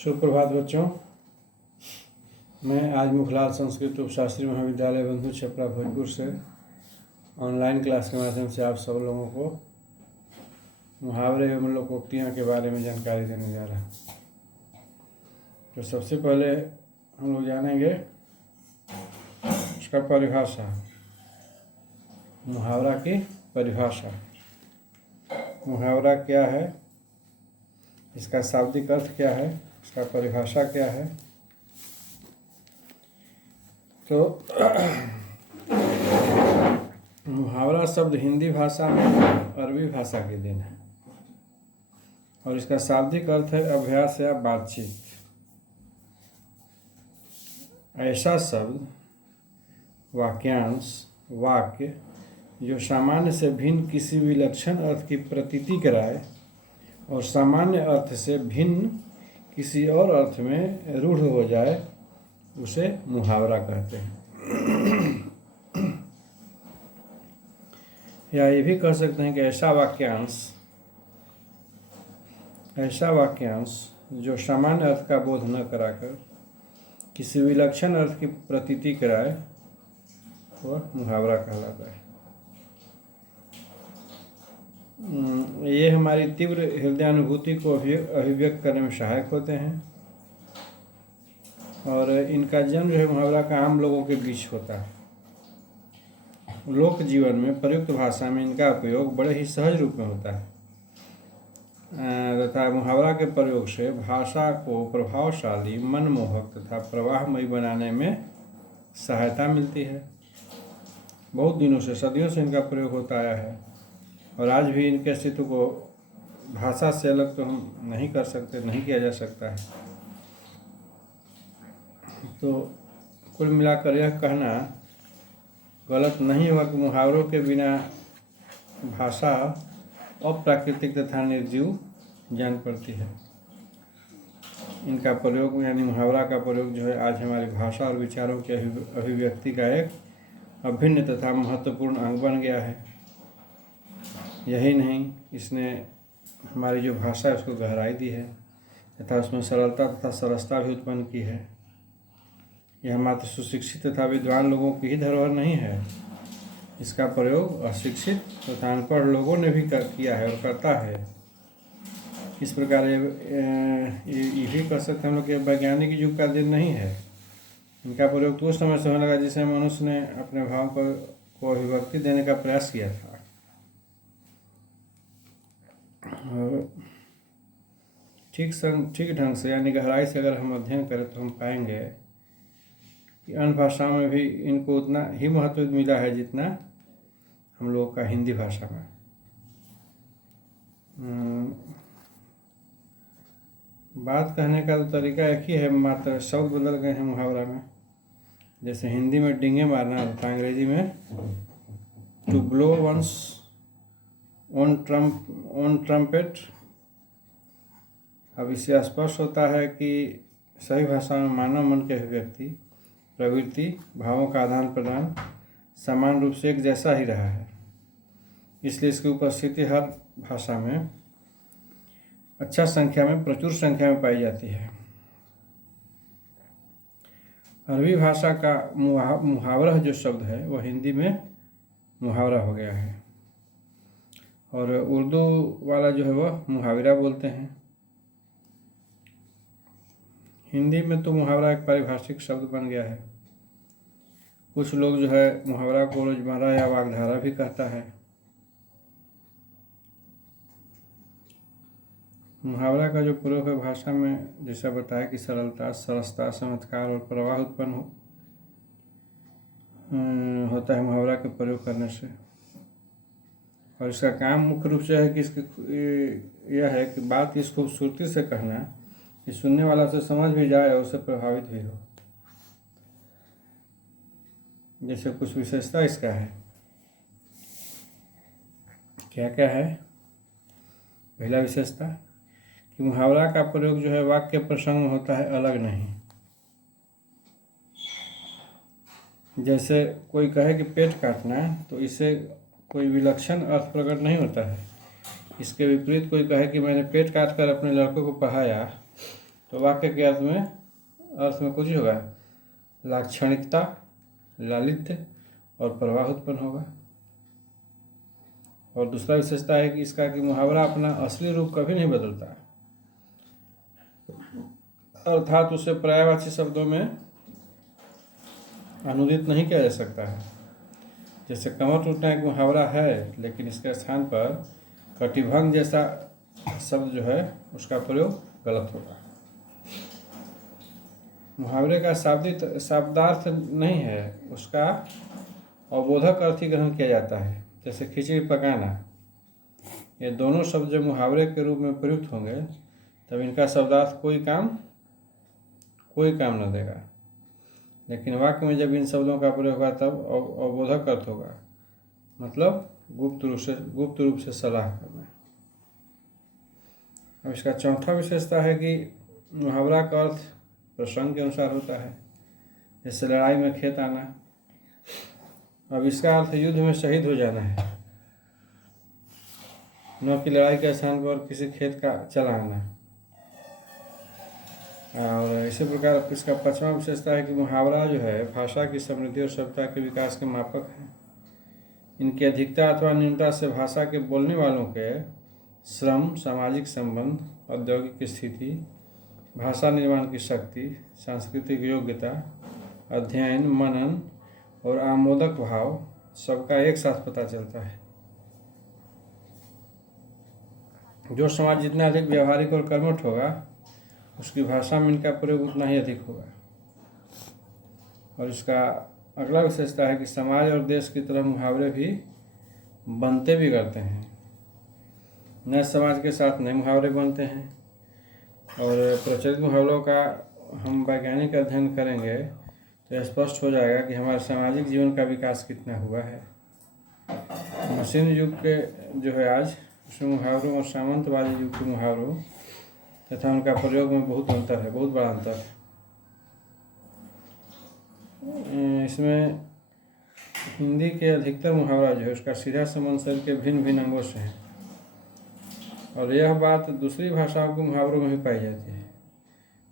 सुप्रभात बच्चों। मैं आज मुखलाल संस्कृत उपशास्त्री महाविद्यालय बंधु छपरा भोजपुर से ऑनलाइन क्लास के माध्यम से आप सब लोगों को मुहावरे एवं लोकोक्तियाँ के बारे में जानकारी देने जा रहा हूँ। तो सबसे पहले हम लोग जानेंगे उसका परिभाषा, मुहावरा की परिभाषा। मुहावरा क्या है, इसका शाब्दिक अर्थ क्या है, इसका परिभाषा क्या है। तो मुहावरा शब्द हिंदी भाषा में अरबी भाषा की देन है और इसका शाब्दिक अर्थ है अभ्यास या बातचीत। ऐसा शब्द, वाक्यांश, वाक्य जो सामान्य से भिन्न किसी विलक्षण अर्थ की प्रतीति कराए और सामान्य अर्थ से भिन्न किसी और अर्थ में रूढ़ हो जाए, उसे मुहावरा कहते हैं। या ये भी कह सकते हैं कि ऐसा वाक्यांश जो सामान्य अर्थ का बोध न कराकर किसी विलक्षण अर्थ की प्रतीति कराए, वह मुहावरा कहलाता है। ये हमारी तीव्र हृदयानुभूति को अभिव्यक्त करने में सहायक होते हैं और इनका जन्म जो है मुहावरा का आम लोगों के बीच होता है। लोक जीवन में प्रयुक्त भाषा में इनका उपयोग बड़े ही सहज रूप में होता है तथा मुहावरा के प्रयोग से भाषा को प्रभावशाली, मनमोहक तथा प्रवाहमयी बनाने में सहायता मिलती है। बहुत दिनों से, सदियों से इनका प्रयोग होता आया है और आज भी इनके अस्तित्व को भाषा से अलग तो हम नहीं कर सकते, नहीं किया जा सकता है। तो कुल मिलाकर यह कहना गलत नहीं होगा कि मुहावरों के बिना भाषा अप्राकृतिक तथा निर्जीव जान पड़ती है। इनका प्रयोग यानी मुहावरा का प्रयोग जो है आज हमारी भाषा और विचारों के अभिव्यक्ति का एक अभिन्न तथा महत्वपूर्ण अंग बन गया है। यही नहीं, इसने हमारी जो भाषा है उसको गहराई दी है तथा उसमें सरलता तथा सरसता भी उत्पन्न की है। यह मात्र सुशिक्षित तथा विद्वान लोगों की ही धरोहर नहीं है, इसका प्रयोग अशिक्षित तथा अनपढ़ लोगों ने भी किया है और करता है। इस प्रकार ये भी कह सकते हैं हम लोग कि वैज्ञानिक युग का दिन नहीं है। इनका प्रयोग तो उस समय से होने लगा जिसमें मनुष्य ने अपने भाव को अभिव्यक्ति देने का प्रयास किया था। और ठीक ढंग से यानी गहराई से अगर हम अध्ययन करें तो हम पाएंगे कि अन्य भाषाओं में भी इनको उतना ही महत्व मिला है जितना हम लोगों का हिंदी भाषा में। बात कहने का तो तरीका एक ही है, मात्र शब्द बदल गए हैं मुहावरा में। जैसे हिंदी में डींगे मारना था, अंग्रेजी में to blow once on trumpet. अब इससे स्पष्ट होता है कि सही भाषा में मानव मन के अभिव्यक्ति, प्रवृत्ति, भावों का आदान प्रदान समान रूप से एक जैसा ही रहा है। इसलिए इसकी उपस्थिति हर भाषा में प्रचुर संख्या में पाई जाती है। अरबी भाषा का मुहावरा जो शब्द है वह हिंदी में मुहावरा हो गया है और उर्दू वाला जो है वह मुहावरा बोलते हैं। हिंदी में तो मुहावरा एक पारिभाषिक शब्द बन गया है। कुछ लोग जो है मुहावरा को रोजमर्रा या वाग्धारा भी कहता है। मुहावरा का जो प्रयोग है भाषा में, जैसा बताया कि सरलता, सरसता, चमत्कार और प्रवाह उत्पन्न होता है मुहावरा के प्रयोग करने से। और इसका काम मुख्य रूप से है कि यह है कि बात इस खूबसूरती से कहना कि सुनने वाला उसे समझ भी जाए और उससे प्रभावित भी हो। जैसे कुछ विशेषता इसका है, क्या क्या है। पहला विशेषता कि मुहावरा का प्रयोग जो है वाक्य प्रसंग में होता है, अलग नहीं। जैसे कोई कहे कि पेट काटना है तो इससे कोई विलक्षण अर्थ प्रकट नहीं होता है। इसके विपरीत कोई कहे कि मैंने पेट काट कर अपने लड़कों को पढ़ाया, तो वाक्य के अर्थ में कुछ ही होगा, लाक्षणिकता, लालित्य और प्रवाह उत्पन्न होगा। और दूसरा विशेषता है कि इसका कि मुहावरा अपना असली रूप कभी नहीं बदलता, अर्थात उसे पर्यायवाची शब्दों में अनुदित नहीं किया जा सकता है। जैसे कमर टूटना एक मुहावरा है, लेकिन इसके स्थान पर कटिभंग जैसा शब्द जो है उसका प्रयोग गलत होगा। मुहावरे का शाब्दार्थ नहीं है, उसका अवबोधक अर्थ ही ग्रहण किया जाता है। जैसे खिचड़ी पकाना, ये दोनों शब्द जब मुहावरे के रूप में प्रयुक्त होंगे तब इनका शब्दार्थ कोई काम न देगा, लेकिन वाक्य में जब इन शब्दों का प्रयोग होगा तब अवबोधक अर्थ होगा, मतलब गुप्त रूप से सलाह करना। अब इसका चौथा विशेषता है कि मुहावरा का अर्थ प्रसंग के अनुसार होता है। जैसे लड़ाई में खेत आना, अब इसका अर्थ युद्ध में शहीद हो जाना है, न कि लड़ाई के स्थान पर किसी खेत का चला आना। और इसी प्रकार इसका पांचवा विशेषता है कि मुहावरा जो है भाषा की समृद्धि और सभ्यता के विकास के मापक है। इनकी अधिकता अथवा न्यूनता से भाषा के बोलने वालों के श्रम, सामाजिक संबंध, औद्योगिक स्थिति, भाषा निर्माण की शक्ति, सांस्कृतिक योग्यता, अध्ययन, मनन और आमोदक भाव सबका एक साथ पता चलता है। जो समाज जितना अधिक व्यवहारिक और कर्मठ होगा उसकी भाषा में इनका प्रयोग उतना ही अधिक होगा। और इसका अगला विशेषता है कि समाज और देश की तरह मुहावरे भी बनते भी करते हैं। नए समाज के साथ नए मुहावरे बनते हैं, और प्रचलित मुहावरों का हम वैज्ञानिक अध्ययन करेंगे तो स्पष्ट हो जाएगा कि हमारे सामाजिक जीवन का विकास कितना हुआ है। मशीन युग के जो है आज, उसमें मुहावरों और सामंतवादी युग के मुहावरों तथा उनका प्रयोग में बहुत अंतर है, बहुत बड़ा अंतर है। इसमें हिंदी के अधिकतर मुहावरा जो है उसका सीधा संबंध शरीर के भिन्न भिन्न अंगों से है, और यह बात दूसरी भाषाओं के मुहावरों में भी पाई जाती है।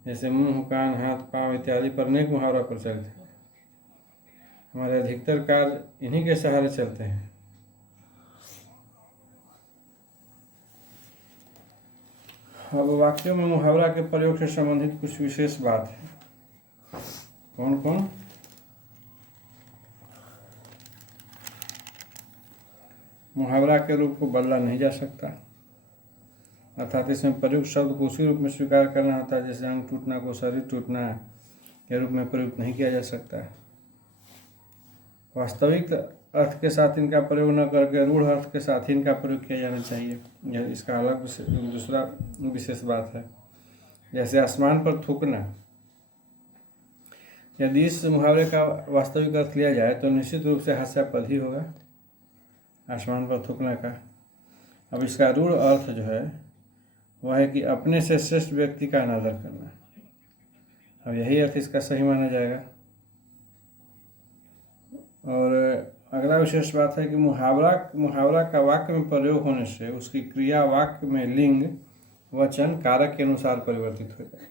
जैसे मुंह, कान, हाथ, पांव इत्यादि पर अनेक मुहावरा प्रचलित है। हमारे अधिकतर कार्य इन्हीं के सहारे चलते हैं। अब वाक्यों में मुहावरा के प्रयोग से संबंधित कुछ विशेष बात है। कौन कौन? मुहावरा के रूप को बदला नहीं जा सकता, अर्थात इसमें प्रयुक्त शब्द को उसी रूप में स्वीकार करना होता है। जैसे अंग टूटना को शरीर टूटना के रूप में प्रयुक्त नहीं किया जा सकता। वास्तविक अर्थ के साथ इनका प्रयोग न करके रूढ़ अर्थ के साथ ही इनका प्रयोग किया जाना चाहिए। यह इसका अलग दूसरा विशेष बात है। जैसे आसमान पर थूकना, यदि इस मुहावरे का वास्तविक अर्थ लिया जाए तो निश्चित रूप से हास्यास्पद ही होगा, आसमान पर थूकना का। अब इसका रूढ़ अर्थ जो है वह है कि अपने से श्रेष्ठ व्यक्ति का अनादर करना। अब यही अर्थ इसका सही माना जाएगा। और अगला विशेष बात है कि मुहावरा का वाक्य में प्रयोग होने से उसकी क्रिया वाक्य में लिंग, वचन, कारक के अनुसार परिवर्तित हो जाएगी।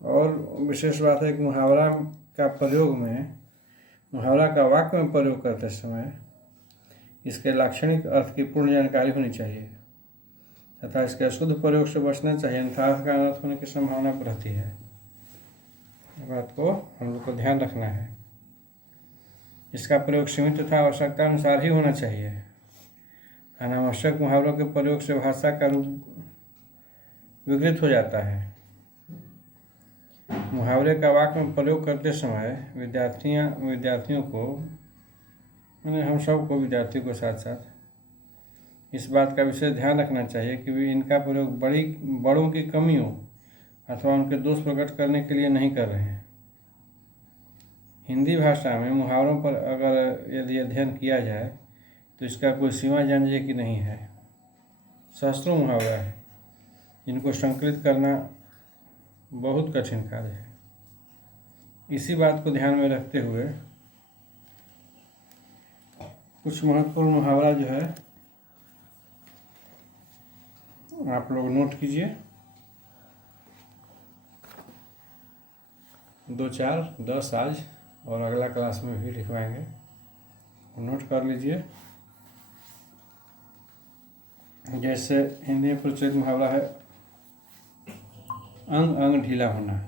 और विशेष बात है कि मुहावरा का वाक्य में प्रयोग करते समय इसके लाक्षणिक अर्थ की पूर्ण जानकारी होनी चाहिए तथा इसके अशुद्ध प्रयोग से बचना चाहिए, अन्यथा अर्थ का अनर्थ होने की संभावना रहती है। इस बात को हम लोग को ध्यान रखना है। इसका प्रयोग सीमित तथा आवश्यकता अनुसार ही होना चाहिए। अनावश्यक मुहावरों के प्रयोग से भाषा का रूप विकृत हो जाता है। मुहावरे का वाक्य में प्रयोग करते समय विद्यार्थियों को, मैंने हम सब को, विद्यार्थियों को साथ साथ इस बात का विशेष ध्यान रखना चाहिए कि वे इनका प्रयोग बड़ों की कमियों अथवा उनके दोष प्रकट करने के लिए नहीं कर रहे हैं। हिंदी भाषा में मुहावरों पर अगर यदि अध्ययन किया जाए तो इसका कोई सीमा जानने की नहीं है। सहस्त्रों मुहावरा है, जिनको संकलित करना बहुत कठिन कार्य है। इसी बात को ध्यान में रखते हुए कुछ महत्वपूर्ण मुहावरा जो है आप लोग नोट कीजिए। 2 4 10 आज और अगला क्लास में भी लिखवाएंगे, नोट कर लीजिए। जैसे हिंदी में प्रचलित मुहावरा है, अंग अंग ढीला होना,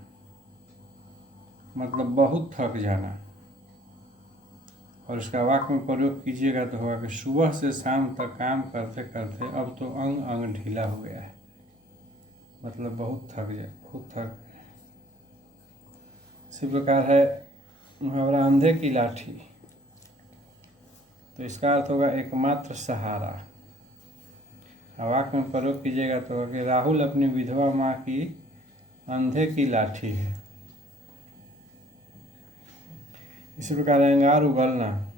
मतलब बहुत थक जाना। और इसका वाक्य में प्रयोग कीजिएगा तो होगा कि सुबह से शाम तक काम करते करते अब तो अंग अंग ढीला हो गया है, मतलब बहुत थक। इसी प्रकार है मुहावरा अंधे की लाठी, तो इसका अर्थ होगा एकमात्र सहारा। वाक्य में प्रयोग कीजिएगा तो होगा कि राहुल अपनी विधवा माँ की अंधे की लाठी है। इसी प्रकार अंगार उगलना,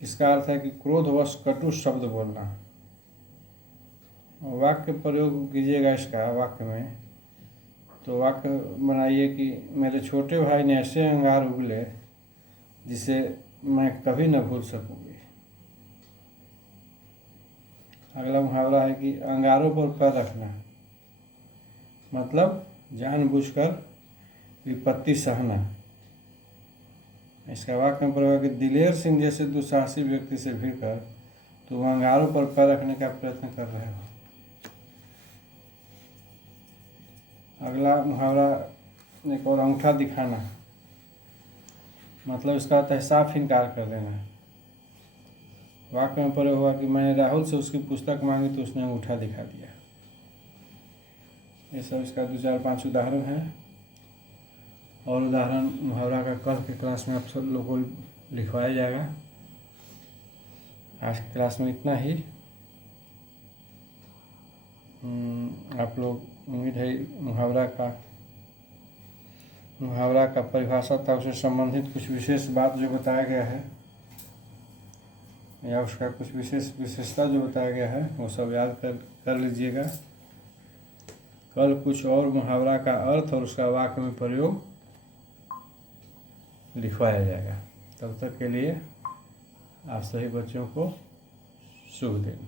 इसका अर्थ है कि क्रोधवश कटु शब्द बोलना। वाक्य प्रयोग कीजिएगा इसका वाक्य में, तो वाक्य बनाइए कि मेरे छोटे भाई ने ऐसे अंगार उगले जिसे मैं कभी न भूल सकूंगी। अगला मुहावरा है कि अंगारों पर पैर रखना, मतलब जानबूझकर विपत्ति सहना। इसका वाक्य में प्रयोग कि दिलेर सिंह जैसे दुस्साहसी व्यक्ति से भिड़कर तुम अंगारों पर पैर रखने का प्रयत्न कर रहे हो। अगला मुहावरा एक और अंगूठा दिखाना, मतलब इसका अर्थ है साफ इनकार कर देना। वाक्य में प्रयोग हुआ कि मैंने राहुल से उसकी पुस्तक मांगी तो उसने अंगूठा दिखा दिया। ये सब इसका 2 4 5 उदाहरण है, और उदाहरण मुहावरा का कल के क्लास में आप सब लोगों को लिखवाया जाएगा। आज की क्लास में इतना ही। आप लोग, उम्मीद है मुहावरा का परिभाषा था, उससे संबंधित कुछ विशेष बात जो बताया गया है या उसका कुछ विशेषता जो बताया गया है वो सब याद कर लीजिएगा। कल कुछ और मुहावरा का अर्थ और उसका वाक्य में प्रयोग लिखवाया जाएगा। तब तक के लिए आप सभी बच्चों को शुभ दिन।